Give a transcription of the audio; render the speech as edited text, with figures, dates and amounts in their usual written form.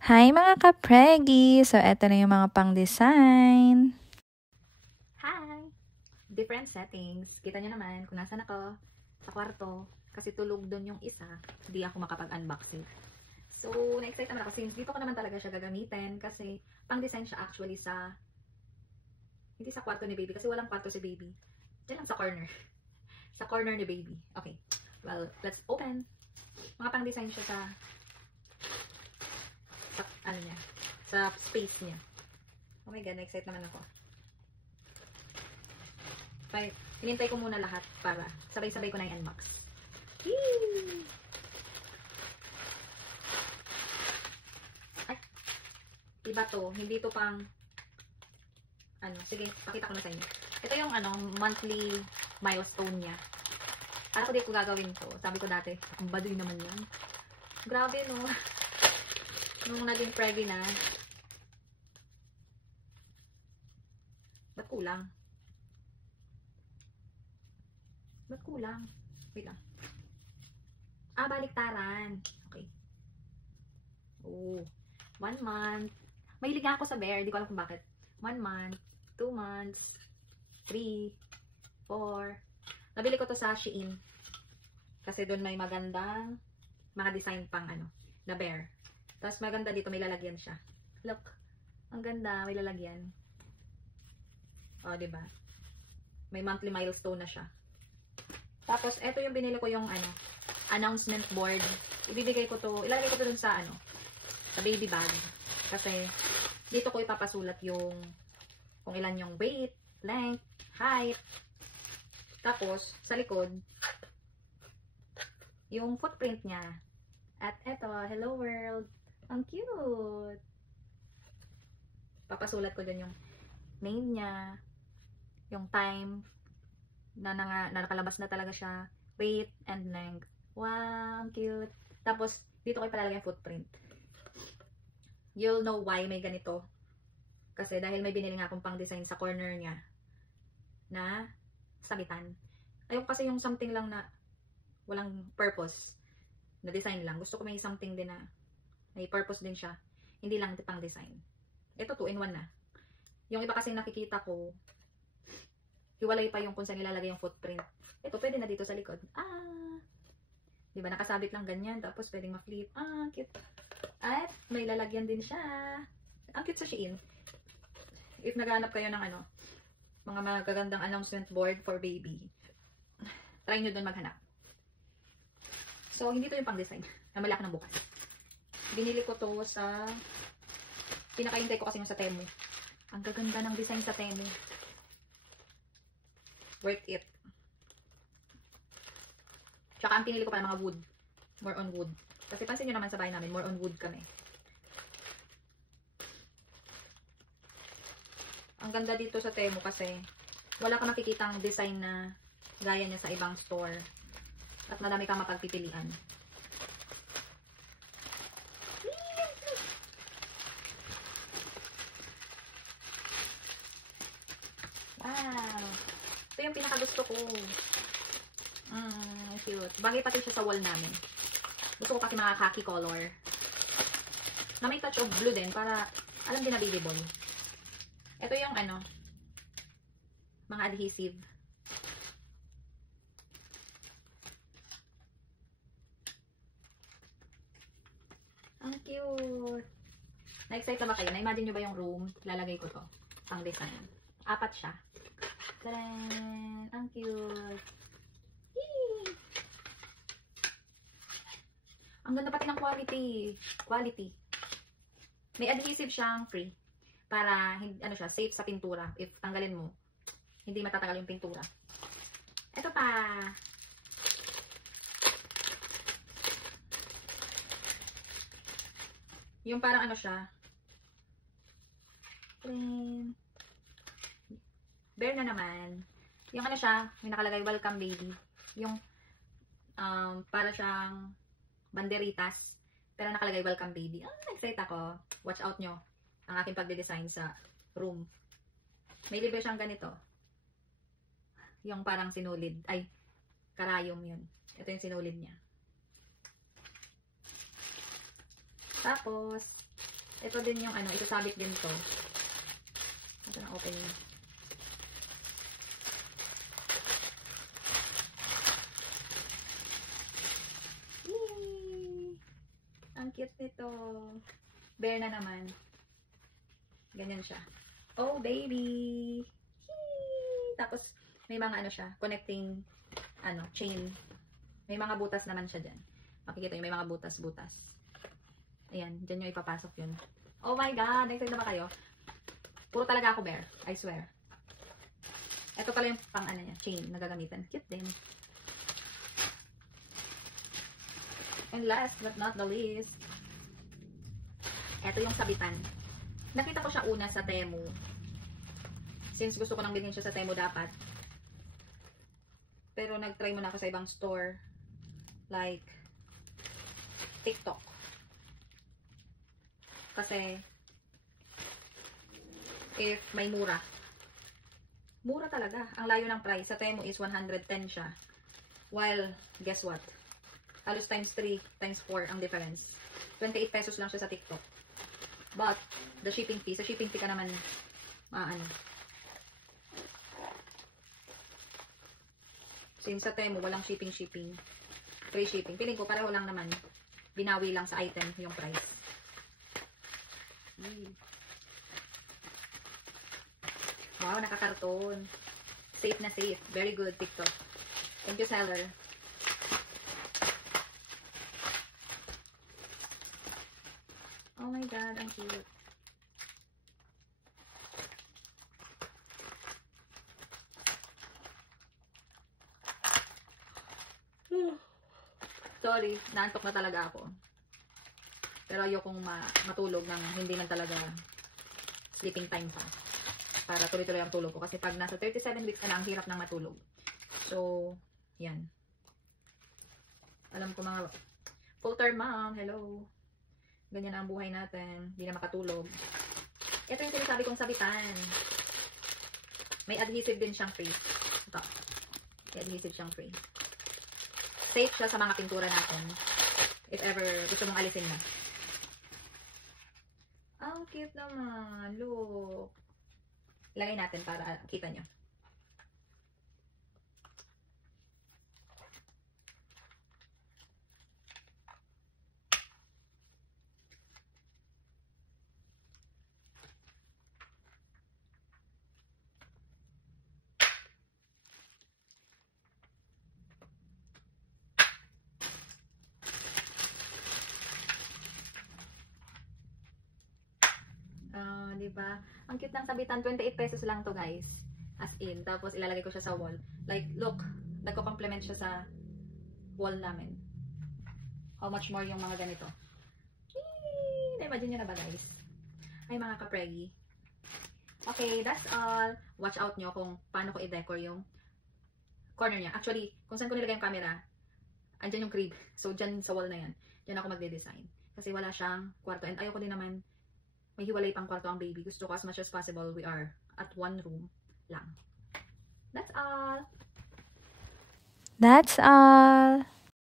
Hi mga ka-pregi! So, eto na yung mga pang-design. Hi! Different settings. Kita nyo naman kung nasan ako sa kwarto. Kasi tulog doon yung isa. Hindi ako makapag-unboxing. So, na-excite naman ako since dito ko naman talaga siya gagamitin. Kasi pang-design siya actually sa hindi sa kwarto ni baby. Kasi walang kwarto si baby. Diyan lang sa corner. Sa corner ni baby. Okay. Well, let's open. Mga pang-design siya sa ano niya. Sa space niya. Oh my God, na-excite naman ako. Hinintay ko muna lahat para sabay-sabay ko na i-unbox. Ay, iba to. Hindi to pang ano, sige, pakita ko na sa inyo. Ito yung ano, monthly milestone niya. Para ko di ko gagawin to. Sabi ko dati, ang baduy naman yan. Grabe no. Nung naging preggy na. Ba't kulang? Ba't kulang? Wait lang. Ah, baliktaran. Okay. Oh. 1 month. Mahilig nga ako sa bear. Di ko alam kung bakit. 1 month. 2 months. 3. 4. Nabili ko to sa Shein. Kasi doon may magandang mga design pang ano, na bear. Tapos maganda dito, may lalagyan siya. Look. Ang ganda, may lalagyan. O, diba? May monthly milestone na siya. Tapos, eto yung binili ko yung ano, announcement board. Ibibigay ko to, ilalagay ko to dun sa ano, sa baby bag. Kasi, dito ko ipapasulat yung kung ilan yung weight, length, height. Tapos, sa likod, yung footprint niya. At eto, hello world. Ang cute. Papasulat ko dun yung name niya, yung time, na nakalabas na talaga siya, weight and length. Wow, ang cute. Tapos, dito ko ipalalagay yung footprint. You'll know why may ganito. Kasi dahil may binili nga akong pang design sa corner niya na sabitan. Ayoko kasi yung something lang na walang purpose na design lang. Gusto ko may something din na may purpose din siya. Hindi lang pang design. Ito 2-in-1 na. Yung iba kasi nakikita ko, hiwalay pa yung kung saan nilalagay yung footprint. Ito, pwede na dito sa likod. Ah! Diba, nakasabit lang ganyan. Tapos, pwedeng ma-flip. Ah, cute. At, may lalagyan din siya. Ang cute sa Shein. If naghahanap kayo ng ano, mga magagandang announcement board for baby, try nyo dun maghanap. So, hindi to yung pang-design. Namali ako ng bukas. Binili ko to sa, pinakahintay ko kasi yung sa Temu. Ang gaganda ng design sa Temu. Worth it. Tsaka ang pinili ko pa mga wood. More on wood. Kasi pansin nyo naman sa bahay namin, more on wood kami. Ang ganda dito sa Temu kasi wala ka makikitang design na gaya niya sa ibang store. At madami kang mapagpipilian. Wow! Ito yung pinakagusto ko. Cute. Bagay pati siya sa wall namin. Gusto ko kasi mga khaki color. Na may touch of blue din para alam din na baby boy. Ito yung ano, mga adhesive. Ang cute. Na-excite na ba kayo? Na-imagine nyo ba yung room? Lalagay ko to. Pang design. 4 siya. Tadaan! Ang cute. Yee! Ang ganda pati ng quality. Quality. May adhesive siyang free. Para, ano siya, safe sa pintura. If tanggalin mo, hindi matatagal yung pintura. Ito pa. Yung parang ano siya. Bear na naman. Yung ano siya, may nakalagay, welcome baby. Yung, para siyang banderitas. Pero nakalagay, welcome baby. Ah, excited ako. Watch out nyo ang aking pagde-design sa room. May libre siyang ganito. Yung parang sinulid. Ay, karayom yun. Ito yung sinulid niya. Tapos, Ito din yung ano, isasabit din to. Ito na opening. Yay! Ang cute nito. Bear na naman. Ganyan siya. Oh, baby! Yay! Tapos, may mga ano siya, connecting, ano, chain. May mga butas naman siya dyan. Makikita nyo, may mga butas-butas. Ayan, dyan nyo ipapasok yun. Oh my God! Excited na ba kayo? Puro talaga ako bear. I swear. Ito pala yung pang ano niya, chain na gagamitin. Cute din. And last but not the least, ito yung sabitan. Nakita ko siya una sa Temu. Since gusto ko nang bilhin siya sa Temu dapat. Pero nag-try muna ako sa ibang store. Like, TikTok. Kasi, if may mura. Mura talaga. Ang layo ng price. Sa Temu is 110 siya. While, guess what? Halos times 3, times 4 ang difference. 28 pesos lang siya sa TikTok. But, the shipping fee. Sa shipping fee ka naman, ano. Since sa Temu, walang shipping. Free shipping. Piling ko, pareho lang naman. Binawi lang sa item yung price. Wow, nakakarton. Safe na safe. Very good, TikTok. Thank you, seller. Oh my God, ang cute. Sorry, naantok na talaga ako. Pero ayokong matulog nang hindi man talaga sleeping time pa. Para tuloy-tuloy ang tulog ko. Kasi pag nasa 37 weeks ka na, ang hirap nang matulog. So, yan. Alam ko mga full-term mom, hello. Ganyan ang buhay natin. Hindi na makatulog. Ito yung sinasabi kong sabitan. May adhesive din siyang free. Ito. May adhesive siyang free. Safe siya sa mga pintura natin. If ever gusto mong alisin na. Ang cute naman. Look. Ilagay natin para kita nyo. Diba? Ang cute ng sabitan. 28 pesos lang to guys. As in. Tapos ilalagay ko siya sa wall. Like, look. Nagko-complement siya sa wall namin. How much more yung mga ganito. Na-imagine nyo na ba guys? Ay mga kapregi. Okay, that's all. Watch out nyo kung paano ko i-decor yung corner niya. Actually, kung saan ko nilagay yung camera, andyan yung crib. So, dyan sa wall na yan. Dyan ako magde-design. Kasi wala siyang kwarto. And ayoko din naman may hiwalay pang kwarto ang baby. Gusto ko as much as possible we are at one room lang. That's all. That's all.